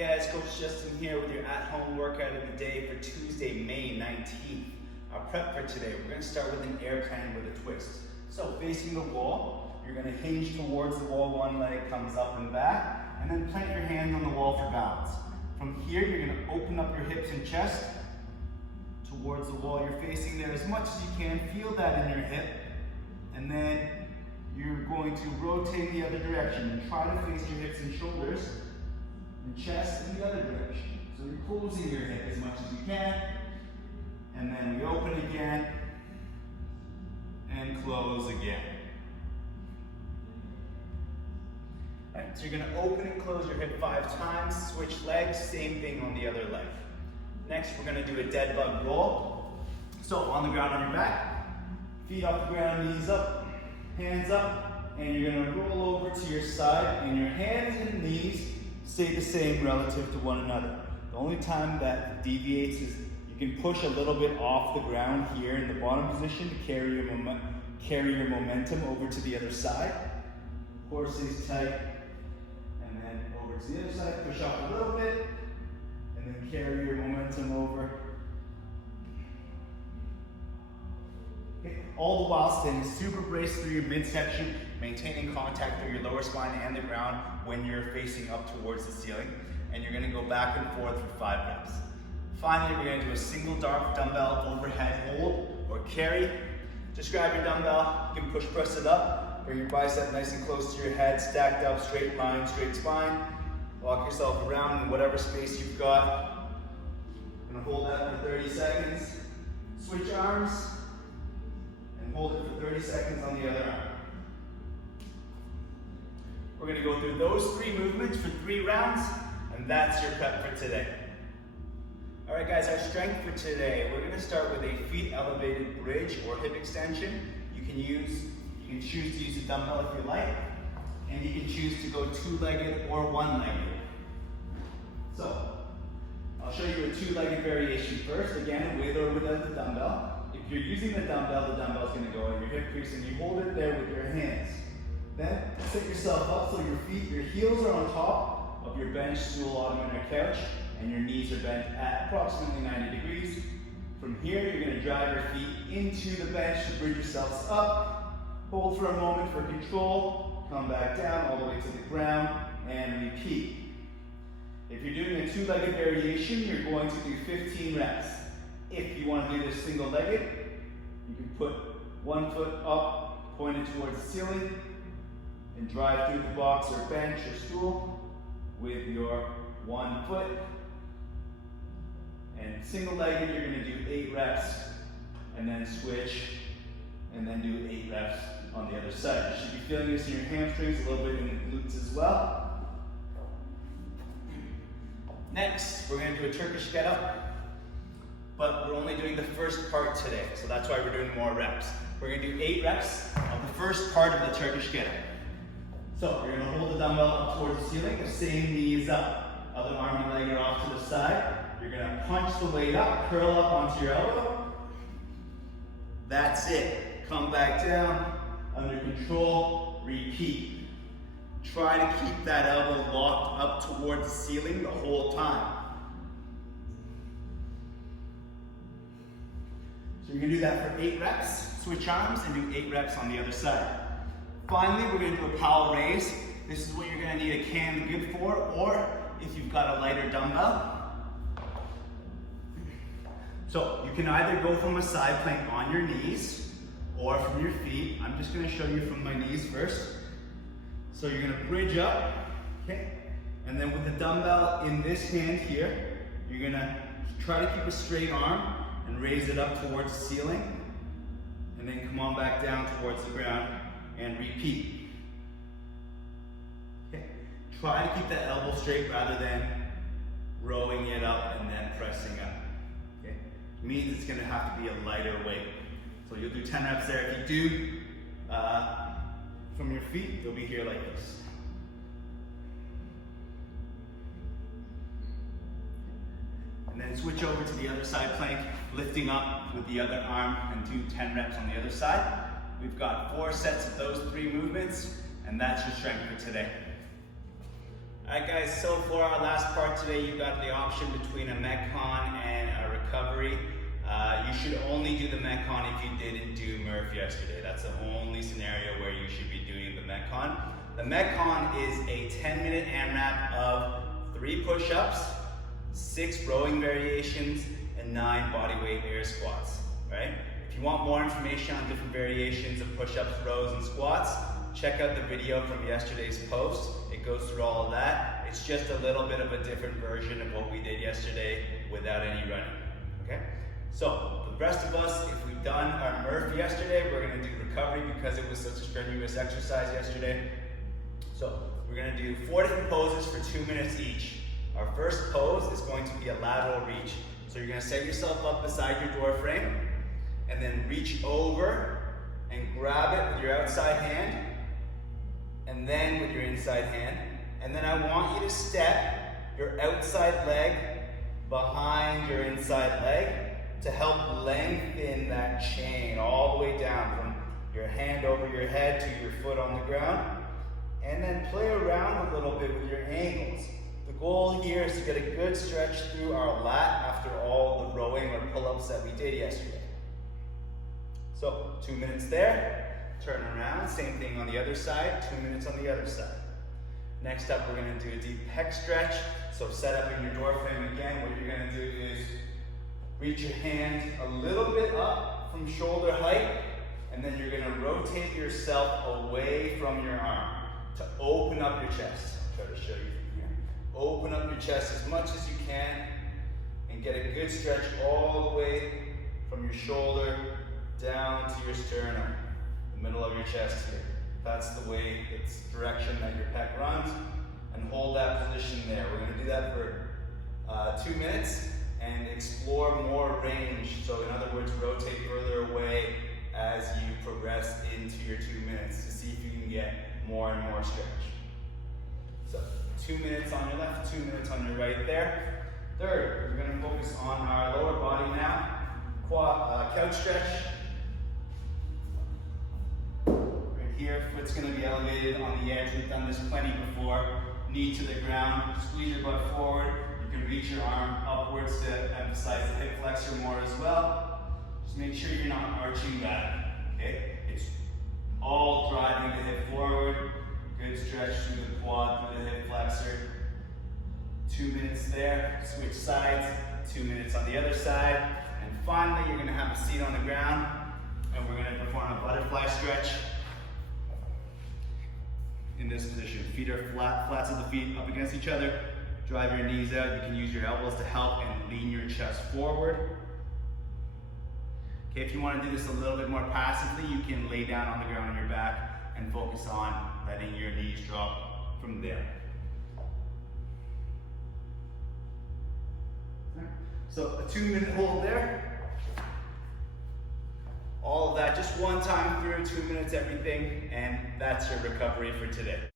guys, Coach Justin here with your at-home workout of the day for Tuesday, May 19th. Our prep for today, we're going to start with an airplane with a twist. So facing the wall, you're going to hinge towards the wall, one leg comes up and back, and then plant your hands on the wall for balance. From here, you're going to open up your hips and chest towards the wall. You're facing there as much as you can. Feel that in your hip. And then you're going to rotate the other direction and try to face your hips and shoulders and chest in the other direction. So you're closing your hip as much as you can. And then we open again and close again. All right, so you're going to open and close your hip 5 times, switch legs, same thing on the other leg. Next, we're going to do a dead bug roll. So on the ground on your back, feet off the ground, knees up, hands up, and you're going to roll over to your side, and your hands and knees stay the same relative to one another. The only time that deviates is you can push a little bit off the ground here in the bottom position to carry your momentum over to the other side. Core stays tight, and then over to the other side, push off a little bit, and then carry your momentum over. Okay. All the while staying super braced through your midsection, maintaining contact through your lower spine and the ground when you're facing up towards the ceiling. And you're going to go back and forth for 5 reps. Finally, we're going to do a single dumbbell overhead hold or carry. Just grab your dumbbell, you can push press it up, bring your bicep nice and close to your head, stacked up, straight line, straight spine. Walk yourself around in whatever space you've got. You're going to hold that for 30 seconds. Switch arms and hold it for 30 seconds on the other arm. We're going to go through those 3 movements for 3 rounds, and that's your prep for today. All right, guys, our strength for today, we're going to start with a feet elevated bridge or hip extension. You can choose to use a dumbbell if you like, and you can choose to go 2-legged or 1-legged. So, I'll show you a 2-legged variation first, again, with or without the dumbbell. If you're using the dumbbell is going to go in your hip crease, and you hold it there with your hands. Then sit yourself up so your heels are on top of your bench, stool, ottoman, or couch, and your knees are bent at approximately 90 degrees. From here, you're going to drive your feet into the bench to bridge yourselves up. Hold for a moment for control. Come back down all the way to the ground and repeat. If you're doing a 2-legged variation, you're going to do 15 reps. If you want to do this single-legged, you can put one foot up, pointed towards the ceiling, and drive through the box or bench or stool with your 1 foot. And single-legged, you're going to do 8 reps, and then switch, and then do 8 reps on the other side. You should be feeling this in your hamstrings, a little bit in the glutes as well. Next, we're going to do a Turkish get-up, but we're only doing the first part today, so that's why we're doing more reps. We're going to do 8 reps of the first part of the Turkish get-up. So you're going to hold the dumbbell up towards the ceiling, the same knee is up, other arm and leg are off to the side. You're going to punch the weight up, curl up onto your elbow. That's it. Come back down, under control, repeat. Try to keep that elbow locked up towards the ceiling the whole time. So you're going to do that for 8 reps, switch arms, and do 8 reps on the other side. Finally, we're going to do a powell raise. This is what you're going to need a can good for, or if you've got a lighter dumbbell. So you can either go from a side plank on your knees or from your feet. I'm just going to show you from my knees first. So you're going to bridge up, okay? And then with the dumbbell in this hand here, you're going to try to keep a straight arm and raise it up towards the ceiling. And then come on back down towards the ground and repeat. Okay? Try to keep that elbow straight rather than rowing it up and then pressing up. Okay? It means it's going to have to be a lighter weight. So you'll do 10 reps there. If you do from your feet, you'll be here like this. And then switch over to the other side plank, lifting up with the other arm, and do 10 reps on the other side. We've got 4 sets of those 3 movements, and that's your strength for today. Alright guys, so for our last part today, you got the option between a Metcon and a recovery. You should only do the Metcon if you didn't do Murph yesterday. That's the only scenario where you should be doing the Metcon. The Metcon is a 10-minute AMRAP of 3 push-ups, 6 rowing variations, and 9 bodyweight air squats, right? If you want more information on different variations of push-ups, rows, and squats, check out the video from yesterday's post. It goes through all of that. It's just a little bit of a different version of what we did yesterday without any running, okay? So, the rest of us, if we've done our Murph yesterday, we're gonna do recovery because it was such a strenuous exercise yesterday. So, we're gonna do 4 different poses for 2 minutes each. Our first pose is going to be a lateral reach. So you're gonna set yourself up beside your door frame and then reach over and grab it with your outside hand and then with your inside hand. And then I want you to step your outside leg behind your inside leg to help lengthen that chain all the way down from your hand over your head to your foot on the ground. And then play around a little bit with your ankles. The goal here is to get a good stretch through our lat after all the rowing or pull-ups that we did yesterday. So 2 minutes there, turn around, same thing on the other side, 2 minutes on the other side. Next up, we're gonna do a deep pec stretch. So set up in your door frame again. What you're gonna do is reach your hand a little bit up from shoulder height, and then you're gonna rotate yourself away from your arm to open up your chest. I'll try to show you from here. Open up your chest as much as you can and get a good stretch all the way from your shoulder down to your sternum, the middle of your chest here. That's the way, it's the direction that your pec runs, and hold that position there. We're gonna do that for 2 minutes and explore more range. So in other words, rotate further away as you progress into your 2 minutes to see if you can get more and more stretch. So 2 minutes on your left, 2 minutes on your right there. Third, we're gonna focus on our lower body now. Couch stretch. Here, foot's gonna be elevated on the edge. We've done this plenty before. Knee to the ground, squeeze your butt forward. You can reach your arm upwards to emphasize the hip flexor more as well. Just make sure you're not arching back, okay? It's all driving the hip forward. Good stretch through the quad, through the hip flexor. 2 minutes there, switch sides. 2 minutes on the other side. And finally, you're gonna have a seat on the ground, and we're gonna perform a butterfly stretch. In this position, feet are flat, flats of the feet up against each other. Drive your knees out. You can use your elbows to help and lean your chest forward. Okay, if you want to do this a little bit more passively, you can lay down on the ground on your back and focus on letting your knees drop from there. So a 2 minute hold there. All of that just one time through, 2 minutes everything, and that's your recovery for today.